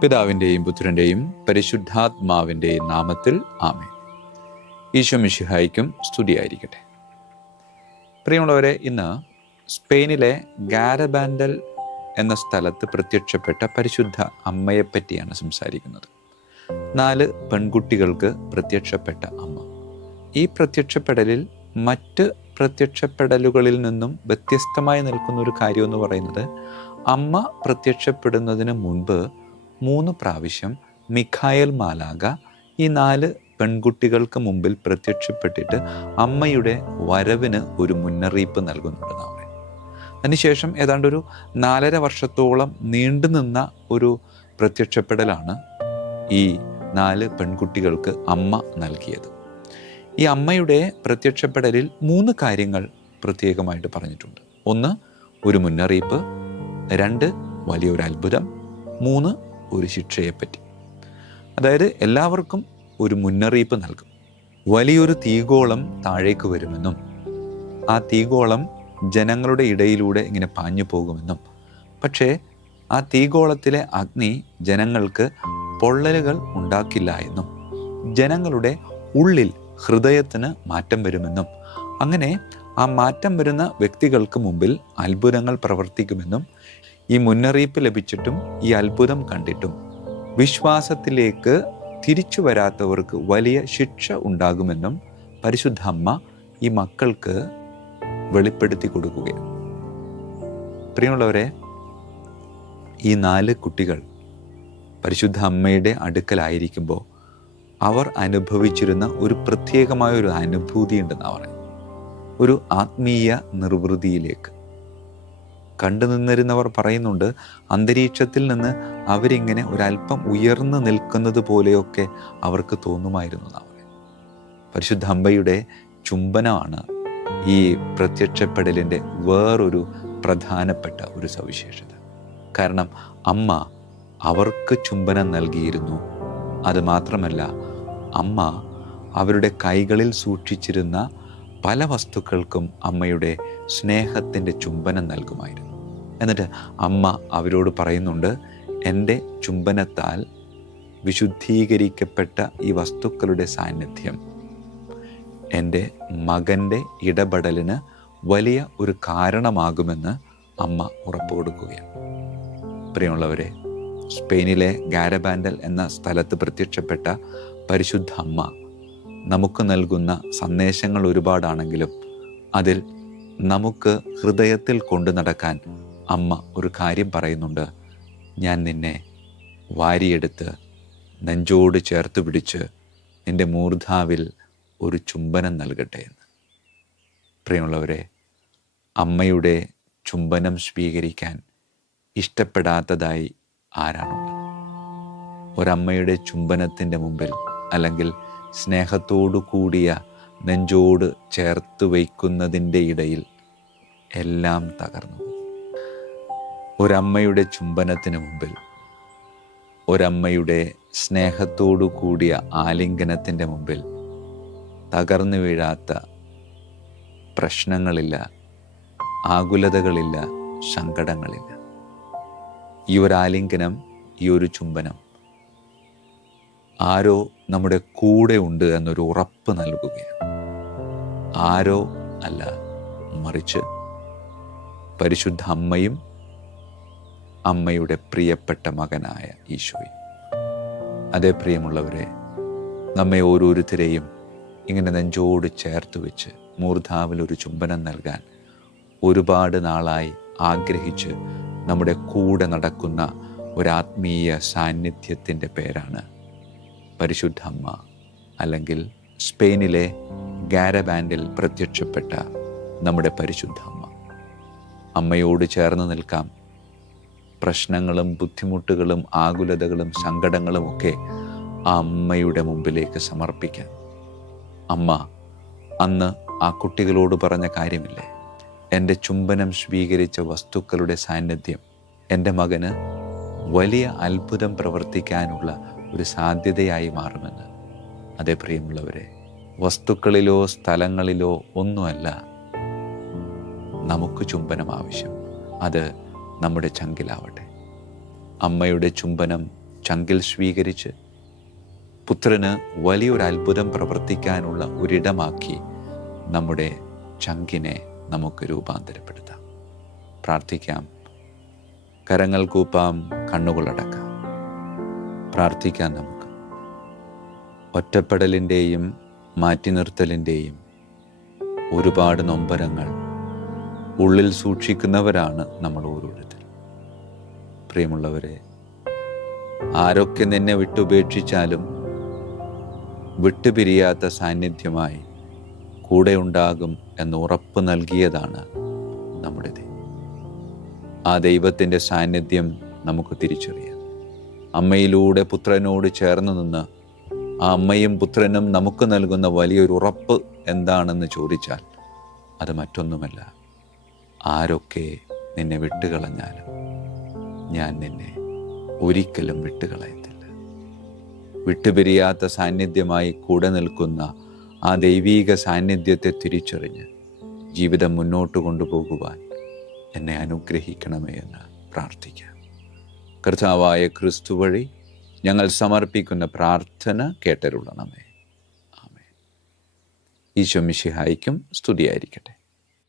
പിതാവിൻ്റെയും പുത്രൻ്റെയും പരിശുദ്ധാത്മാവിൻ്റെയും നാമത്തിൽ ആമേൻ. ഈശോ മിശിഹായ്ക്കും സ്തുതിയായിരിക്കട്ടെ. പ്രിയമുള്ളവരെ, ഇന്ന് സ്പെയിനിലെ ഗാരബാൻഡൽ എന്ന സ്ഥലത്ത് പ്രത്യക്ഷപ്പെട്ട പരിശുദ്ധ അമ്മയെപ്പറ്റിയാണ് സംസാരിക്കുന്നത്. 4 പെൺകുട്ടികൾക്ക് പ്രത്യക്ഷപ്പെട്ട അമ്മ. ഈ പ്രത്യക്ഷപ്പെടലിൽ മറ്റ് പ്രത്യക്ഷപ്പെടലുകളിൽ നിന്നും വ്യത്യസ്തമായി നിൽക്കുന്ന ഒരു കാര്യം എന്ന് പറയുന്നത്, അമ്മ പ്രത്യക്ഷപ്പെടുന്നതിന് മുൻപ് 3 പ്രാവശ്യം മിഖായേൽ മാലാഖ ഈ 4 പെൺകുട്ടികൾക്ക് മുമ്പിൽ പ്രത്യക്ഷപ്പെട്ടിട്ട് അമ്മയുടെ വരവിന് ഒരു മുന്നറിയിപ്പ് നൽകുന്നുണ്ടെന്നാണ് പറയുന്നത്. അതിനുശേഷം ഏതാണ്ട് ഒരു 4.5 വർഷത്തോളം നീണ്ടുനിന്ന ഒരു പ്രത്യക്ഷപ്പെടലാണ് ഈ 4 പെൺകുട്ടികൾക്ക് അമ്മ നൽകിയത്. ഈ അമ്മയുടെ പ്രത്യക്ഷപ്പെടലിൽ 3 കാര്യങ്ങൾ പ്രത്യേകമായിട്ട് പറഞ്ഞിട്ടുണ്ട്. 1, ഒരു മുന്നറിയിപ്പ്. 2, വലിയൊരു അത്ഭുതം. 3, ഒരു ശിക്ഷയെപ്പറ്റി. അതായത് എല്ലാവർക്കും ഒരു മുന്നറിയിപ്പ് നൽകും. വലിയൊരു തീഗോളം താഴേക്ക് വരുമെന്നും ആ തീഗോളം ജനങ്ങളുടെ ഇടയിലൂടെ ഇങ്ങനെ പാഞ്ഞു പോകുമെന്നും, പക്ഷേ ആ തീഗോളത്തിലെ അഗ്നി ജനങ്ങൾക്ക് പൊള്ളലുകൾ ഉണ്ടാക്കില്ല എന്നും, ജനങ്ങളുടെ ഉള്ളിൽ ഹൃദയത്തിന് മാറ്റം വരുമെന്നും, അങ്ങനെ ആ മാറ്റം വരുന്ന വ്യക്തികൾക്ക് മുമ്പിൽ അത്ഭുതങ്ങൾ പ്രവർത്തിക്കുമെന്നും, ഈ മുന്നറിയിപ്പ് ലഭിച്ചിട്ടും ഈ അത്ഭുതം കണ്ടിട്ടും വിശ്വാസത്തിലേക്ക് തിരിച്ചു വരാത്തവർക്ക് വലിയ ശിക്ഷ ഉണ്ടാകുമെന്നും പരിശുദ്ധ അമ്മ ഈ മക്കൾക്ക് വെളിപ്പെടുത്തി കൊടുക്കുകയാണ്. പ്രിയമുള്ളവരെ, ഈ 4 കുട്ടികൾ പരിശുദ്ധ അമ്മയുടെ അടുക്കലായിരിക്കുമ്പോൾ അവർ അനുഭവിച്ചിരുന്ന ഒരു പ്രത്യേകമായ ഒരു അനുഭൂതി ഉണ്ടെന്നാണ് പറയുന്നത്. ഒരു ആത്മീയ നിർവൃതിയിലേക്ക് കണ്ടു നിന്നിരുന്നവർ പറയുന്നുണ്ട്, അന്തരീക്ഷത്തിൽ നിന്ന് അവരിങ്ങനെ ഒരല്പം ഉയർന്നു നിൽക്കുന്നത് പോലെയൊക്കെ അവർക്ക് തോന്നുമായിരുന്നു എന്നാണ് പറയുന്നത്. പരിശുദ്ധ അമ്മയുടെ ചുംബനമാണ് ഈ പ്രത്യക്ഷപ്പെടലിൻ്റെ വേറൊരു പ്രധാനപ്പെട്ട ഒരു സവിശേഷത. കാരണം അമ്മ അവർക്ക് ചുംബനം നൽകിയിരുന്നു. അതുമാത്രമല്ല, അമ്മ അവരുടെ കൈകളിൽ സൂക്ഷിച്ചിരുന്ന പല വസ്തുക്കൾക്കും അമ്മയുടെ സ്നേഹത്തിൻ്റെ ചുംബനം നൽകുമായിരുന്നു. എന്നിട്ട് അമ്മ അവരോട് പറയുന്നുണ്ട്, എൻ്റെ ചുംബനത്താൽ വിശുദ്ധീകരിക്കപ്പെട്ട ഈ വസ്തുക്കളുടെ സാന്നിധ്യം എൻ്റെ മകൻ്റെ ഇടപെടലിന് വലിയ ഒരു കാരണമാകുമെന്ന് അമ്മ ഉറപ്പ് കൊടുക്കുകയാണ്. പ്രിയമുള്ളവരെ, സ്പെയിനിലെ ഗാരബാൻഡൽ എന്ന സ്ഥലത്ത് പ്രത്യക്ഷപ്പെട്ട പരിശുദ്ധ അമ്മ നമുക്ക് നൽകുന്ന സന്ദേശങ്ങൾ ഒരുപാടാണെങ്കിലും അതിൽ നമുക്ക് ഹൃദയത്തിൽ കൊണ്ടു നടക്കാൻ അമ്മ ഒരു കാര്യം പറയുന്നുണ്ട്: ഞാൻ നിന്നെ വാരിയെടുത്ത് നെഞ്ചോട് ചേർത്ത് പിടിച്ച് നിൻ്റെ മൂർധാവിൽ ഒരു ചുംബനം നൽകട്ടെ എന്ന്. പ്രിയമുള്ളവരെ, അമ്മയുടെ ചുംബനം സ്വീകരിക്കാൻ ഇഷ്ടപ്പെടാത്തതായി ആരാണുള്ളത്? ഒരമ്മയുടെ ചുംബനത്തിൻ്റെ മുമ്പിൽ, അല്ലെങ്കിൽ സ്നേഹത്തോടു കൂടിയ നെഞ്ചോട് ചേർത്ത് വയ്ക്കുന്നതിൻ്റെ ഇടയിൽ എല്ലാം തകർന്നു പോകും. ഒരമ്മയുടെ ചുംബനത്തിന് മുമ്പിൽ, ഒരമ്മയുടെ സ്നേഹത്തോടു കൂടിയ ആലിംഗനത്തിൻ്റെ മുമ്പിൽ തകർന്നു വീഴാത്ത പ്രശ്നങ്ങളില്ല, ആകുലതകളില്ല, സങ്കടങ്ങളില്ല. ഈ ഒരു ആലിംഗനം, ഈ ഒരു ചുംബനം ആരോ നമ്മുടെ കൂടെ ഉണ്ട് എന്നൊരു ഉറപ്പ് നൽകുകയാണ്. ആരോ അല്ല, മറിച്ച് പരിശുദ്ധ അമ്മയും അമ്മയുടെ പ്രിയപ്പെട്ട മകനായ ഈശോയും. അതേ പ്രിയമുള്ളവരെ, നമ്മെ ഓരോരുത്തരെയും ഇങ്ങനെ നെഞ്ചോട് ചേർത്ത് വെച്ച് മൂർധാവിൽ ഒരു ചുംബനം നൽകാൻ ഒരുപാട് നാളായി ആഗ്രഹിച്ച് നമ്മുടെ കൂടെ നടക്കുന്ന ഒരാത്മീയ സാന്നിധ്യത്തിൻ്റെ പേരാണ് പരിശുദ്ധ അമ്മ, അല്ലെങ്കിൽ സ്പെയിനിലെ ഗാരബാൻഡിൽ പ്രത്യക്ഷപ്പെട്ട നമ്മുടെ പരിശുദ്ധ അമ്മ. അമ്മയോട് ചേർന്ന് നിൽക്കാം. പ്രശ്നങ്ങളും ബുദ്ധിമുട്ടുകളും ആകുലതകളും സങ്കടങ്ങളും ഒക്കെ ആ അമ്മയുടെ മുമ്പിലേക്ക് സമർപ്പിക്കാം. അമ്മ അന്ന് ആ കുട്ടികളോട് പറഞ്ഞ കാര്യമില്ലേ, എൻ്റെ ചുംബനം സ്വീകരിച്ച വസ്തുക്കളുടെ സാന്നിധ്യം എൻ്റെ മകന് വലിയ അത്ഭുതം പ്രവർത്തിക്കാനുള്ള ഒരു സാധ്യതയായി മാറുമെന്ന്. അതേ പ്രിയമുള്ളവരെ, വസ്തുക്കളിലോ സ്ഥലങ്ങളിലോ ഒന്നുമല്ല നമുക്ക് ചുംബനം ആവശ്യം. അത് നമ്മുടെ ചങ്കിലാവട്ടെ. അമ്മയുടെ ചുംബനം ചങ്കിൽ സ്വീകരിച്ച് പുത്രന് വലിയൊരു അത്ഭുതം പ്രവർത്തിക്കാനുള്ള ഒരിടമാക്കി നമ്മുടെ ചങ്കിനെ നമുക്ക് രൂപാന്തരപ്പെടുത്താം. പ്രാർത്ഥിക്കാം. കരങ്ങൾ കൂപ്പാം, കണ്ണുകളടക്കാം. പ്രാർത്ഥിക്കാം. നമുക്ക് ഒറ്റപ്പെടലിൻ്റെയും മാറ്റി നിർത്തലിൻ്റെയും ഒരുപാട് നൊമ്പരങ്ങൾ ഉള്ളിൽ സൂക്ഷിക്കുന്നവരാണ് നമ്മൾ ഓരോരുത്തരും. പ്രിയമുള്ളവരെ, ആരൊക്കെ നിന്നെ വിട്ടുപേക്ഷിച്ചാലും വിട്ടുപിരിയാത്ത സാന്നിധ്യമായി കൂടെ ഉണ്ടാകും എന്ന് ഉറപ്പ് നൽകിയതാണ് നമ്മുടെ ദൈവം. ആ ദൈവത്തിൻ്റെ സാന്നിധ്യം നമുക്ക് തിരിച്ചറിയാം. അമ്മയിലൂടെ പുത്രനോട് ചേർന്ന് നിന്ന് ആ അമ്മയും പുത്രനും നമുക്ക് നൽകുന്ന വലിയൊരു ഉറപ്പ് എന്താണെന്ന് ചോദിച്ചാൽ അത് മറ്റൊന്നുമല്ല, ആരൊക്കെ നിന്നെ വിട്ടുകളഞ്ഞാലും ഞാൻ നിന്നെ ഒരിക്കലും വിട്ടുകളയത്തില്ല. വിട്ടുപിരിയാത്ത സാന്നിധ്യമായി കൂടെ നിൽക്കുന്ന ആ ദൈവീക സാന്നിധ്യത്തെ തിരിച്ചറിഞ്ഞ് ജീവിതം മുന്നോട്ട് കൊണ്ടുപോകുവാൻ എന്നെ അനുഗ്രഹിക്കണമേ എന്ന് പ്രാർത്ഥിക്കാം. കർത്താവായ ക്രിസ്തു വഴി ഞങ്ങൾ സമർപ്പിക്കുന്ന പ്രാർത്ഥന കേട്ടരുളണമേ. ആമേൻ. ഈശോ മിശിഹായ്ക്കും സ്തുതിയായിരിക്കട്ടെ.